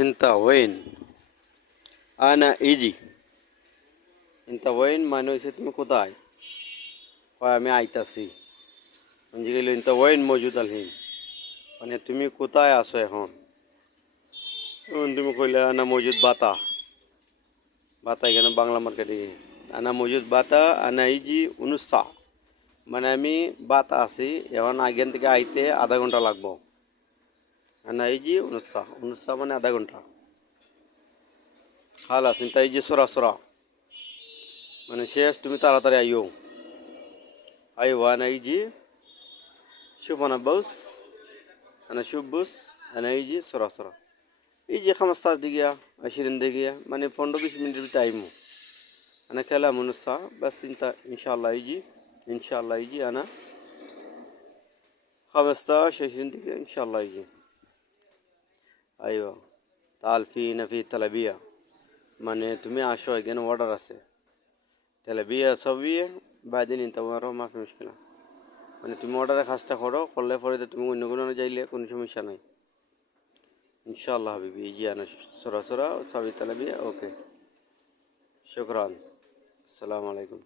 انت وين انا easy انت وين মানে হচ্ছে তুমি কোথায় কয় আমি আইতাছি মানে গেল انت وين موجود الحين মানে তুমি কোথায় আছো এখন এখন তুমি কইলে আনা মজুদ বাতা বাতা এখানে বাংলা মার্কেটে আনা মজুদ বাতা আনা ইজি উনুসা মানে আমি বাতা আছি এখন আগেন থেকে আইতে আধা ঘন্টা লাগবো আনা ইজি উনুসা উনুসা মানে আধা ঘন্টা খালাস انت ইজি সরা সরা মানে শেষ তুমি তাড়াতাড়ি আইও ايوه انا يجي شوف انا بص انا شوف بص انا يجي سرعة يجي 15 دقيقة 20 دقيقة يعني 15-20 minute تايمو انا كلام نص ساعة بس انت ان شاء الله يجي ان شاء الله يجي انا 15-20 دقيقة ان شاء الله يجي ايوه تعال في تلبية মানে তুমি আসো এখানে অর্ডার আছে تلبية سوية بعدين انت ورا ما في مشكلة মানে তুমি অর্ডারের কাজটা করলে পরে তুমি অন্য কোনো যাইলে কোনো সমস্যা নাই ইনশাআল্লাহ হাবিবি জি আনা সরাসরা সাবি তালাবিয়া ওকে শুকরান আসসালামু আলাইকুম